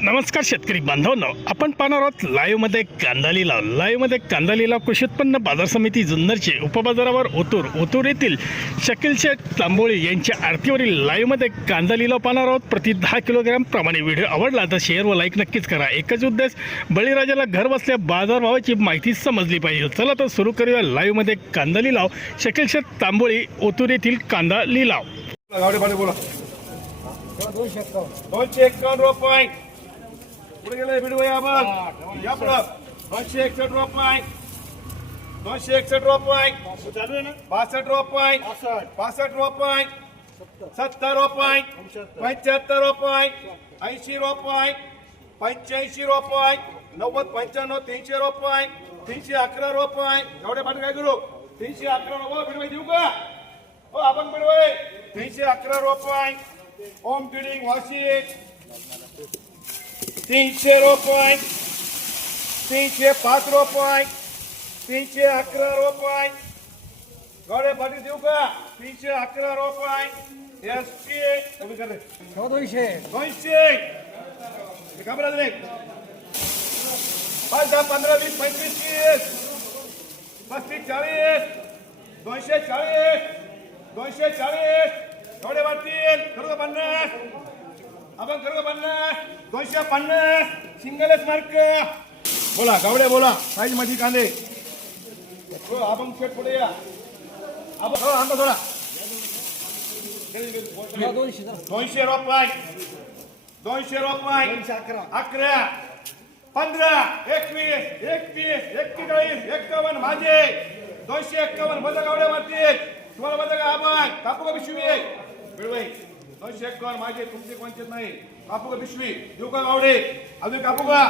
नमस्कार शेतकरी बांधवांनो, आपण पाहणार आहोत लाईव्हमध्ये कांदा लिलाव. लाईव्हमध्ये कांदा लिलाव कृषी उत्पन्न बाजार समिती जुन्नरचे उपबाजारावर ओतूर येथील शकील शेख तांबोळी यांच्या आरतीवरील लाईव्हमध्ये कांदा लिलाव पाहणार आहोत. प्रति 10 किलोग्राम प्रमाणे. व्हिडिओ आवडला तर शेअर व लाईक नक्कीच करा. एकच उद्देश, बळीराजाला घर बसल्या बाजारभावाची माहिती समजली पाहिजे. चला तर सुरू करूया लाईव्हमध्ये कांदा लिलाव. शकील शेख तांबोळी, ओतूर येथील कांदा लिलाव. बोला 251 रुपये पुढे गेले व्हिडिओ या बघ या पुढं 261 रुपये 261 रुपये 62 रुपये 65 रुपये 70 रुपये 75 रुपये 80 रुपये 85 रुपये 90 95 300 रुपये 311 रुपये. एवढे पाठी काय करू 311 रुपये देऊ का हो आपण मिळवूया 311 रुपये. ओम ट्रेडिंग वाशिक 300 रुपये 305 रुपये 311 रुपये. गौडे पाठी देऊ का 311 रुपये. एस टी तुम्ही करे 200 घाबरा रे 5 10 15 20 25 30 35 40 240 240. थोडे वाटतील करू 50 आपण करू 50 250 सिंगलच मार्क. बोला गावडे बोला साईज मध्ये कांदे हो आपण शेट पुढे या आपण हो आंबा थोडा 200 रुपये 200 रुपये 11 15 21 21 41 51 माझे 251 बदल गावडे वाटतील तुम्हाला बदल का आपण कापू का पिशवी मिळवाई 251 माझे तुमचे कोणतेच नाही. कापू का पिशवी देऊ का गावडे अजून कापू का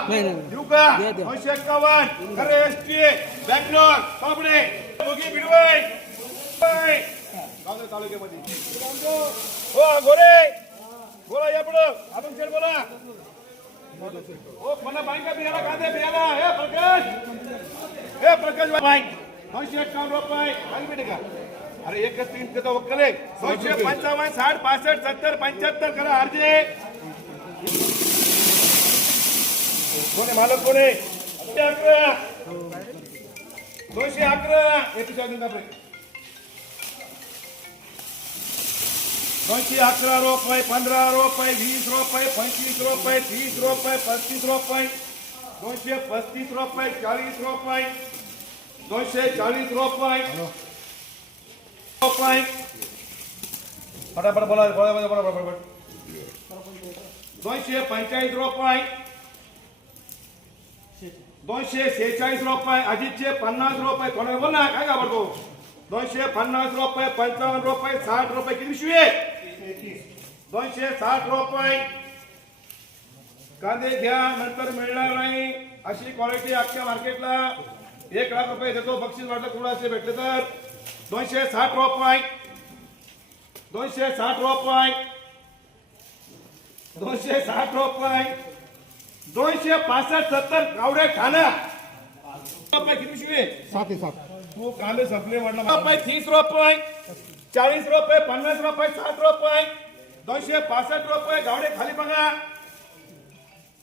देऊ का 251 खरे एसटी बँगलोर सापडे दोघी मिळवाई गावडे तालुक्यामध्ये हो गोरे बोला या पुढं आपण शेर बोला हो कोणा बाईका बियाला कांदे बियाला हे प्रकाश बाई 251 रुपये खाली भेटे का अरे एक 3 का वक्कल आहे 255 60 65 70 75 करा अर्जे कोणी मालक कोणी 211 211 रुपये 15 रुपये 20 रुपये 25 रुपये 30 रुपये 35 रुपये 235 रुपये 40 रुपये 240 रुपये फटाफट बोला 245 रुपये 246 रुपये अजितचे 50 रुपये कोणाला बोल ना काय घाबरतो 250 रुपये 55 रुपये 60 रुपये किती पिशवी आहे 260 रुपये. कांदे घ्या नंतर मिळणार नाही अशी क्वालिटी अख्ख्या मार्केटला 1 लाख रुपये देतो बक्षीस वाटलं तुला असे भेटले तर 260 रुपये 260 रुपये 260 रुपये 265 70 गावडे खाना रुपये किती पिशवी 7 तू कांदे संपले म्हटलं रुपये 30 रुपये 40 रुपये 50 रुपये 60 रुपये 265 रुपये. गावडे खाली बघा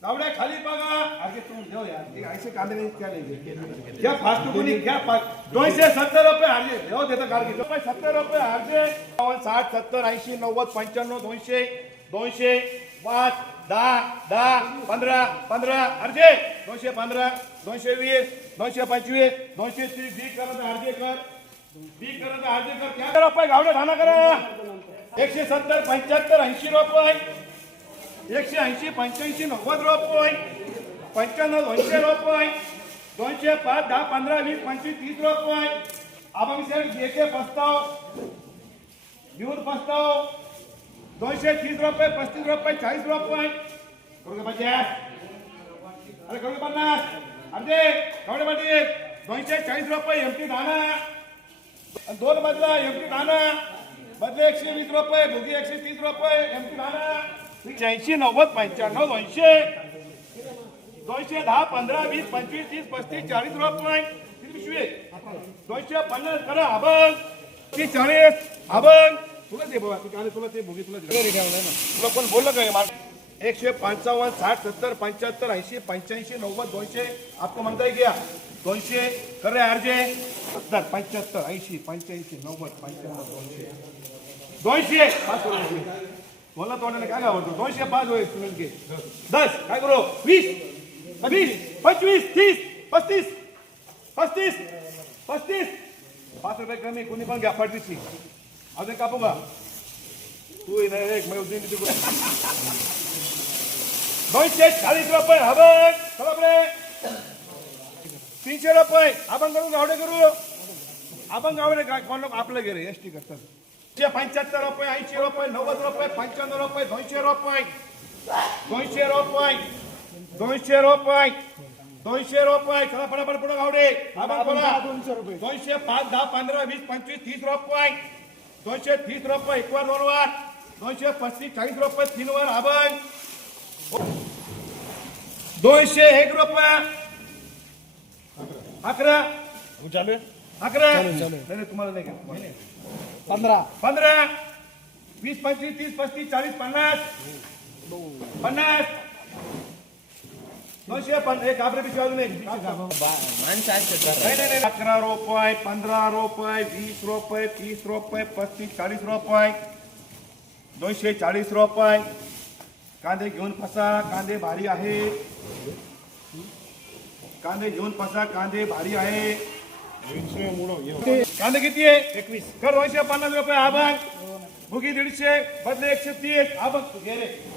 गावडे खाली बघा आगे तुम जाओ यार ऐसे कांदे नहीं क्या लेंगे क्या फास्ट कोणी क्या 270 रुपये आले हो देता गाड घेतो 70 रुपये आले 60 70 80 90 95 200 200 5 10 10 15 15 अर्जे 215 220 225 230 बी करत अर्जे कर क्या रुपये गावडे ठाणा करा 170 75 80 रुपये 180 85 90 रुपये 95 200 रुपये 205 10 15 20 25 30 रुपये. आपण सेट घ्यायचे प्रस्ताव घेऊन प्रस्ताव 230 रुपये 35 रुपये 40 रुपये करू का 50 अरे करू 50 अर्धे कवडे पाटील 240 रुपये एमटी दाना 2 मधला एमटी दाना बदले 120 रुपये भोगी 130 रुपये एमटी दाना 80 90 95 200 210 15 20 25 30 35 40 रुपये किती पिशवी 250 करा अभंग 40 अभंग तुला दे बाबा तुला ते भोगी तुला कोण बोललं काय 155 60 70 75 80 85 90 200 आपको म्हणता है क्या 200 कर रहे आरजे 70 75 80 85 90 95 200 200 बोला तोंडाने काय आवडतो 205 होईल सुनील के 10 काय करू 20 20 25 30 35 35 35 5 रुपये कमी कोणी पण घ्या फाटलीची अजून कापू का तू नाही एक मैं उद्या तिथे 240 रुपये हबन चला रे 300 रुपये आपण करू गावडे करू आपण गावडे कोण लोक आपलं गेले एसटी करतात 75 रुपये 80 रुपये 90 रुपये 95 रुपये 200 रुपये 200 रुपये 200 रुपये 200 रुपये चला फटाफट पुढे गावडे आपण बोला 200 रुपये 200 5 10 15 20 25 30 रुपये 230 रुपये एक वर दोन वर 235 40 रुपये तीन वर आपण 201 रुपये 11 चालू 11 नाही तुम्हाला नाही का 15 15 20 25 30 35 40 50 50 250 एक आपले पिशवी अजून एक नाही 11 रुपये 15 रुपये 20 रुपये 30 रुपये 35 40 रुपये 240 रुपये कांदे घेऊन फसा कांदे भारी आहे कांदे घेऊन फसा कांदे भारी आहे कांदे किती आहे 21 कर 250 रुपये आबाग भुगी 150 बदले 130 आबाग घे रे